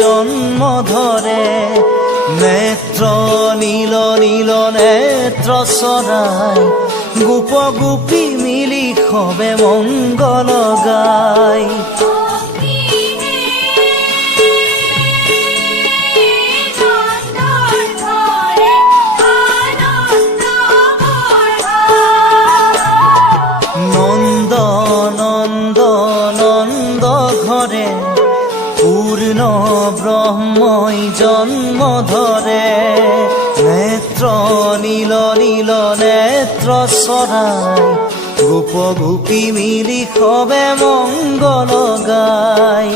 জন্ম ধরে। নেত্র নীল নীল নেত্র চৰাই, গোপ গোপী মিলি সবে মংগল গায়। নন্দ নন্দ নন্দ ঘরে পূর্ণ ব্রহ্মই জন্ম ধরে। নেত্র নীল নীল নেত্র চৰাই, গোপ গোপী মিলি সবে মংগল গায়।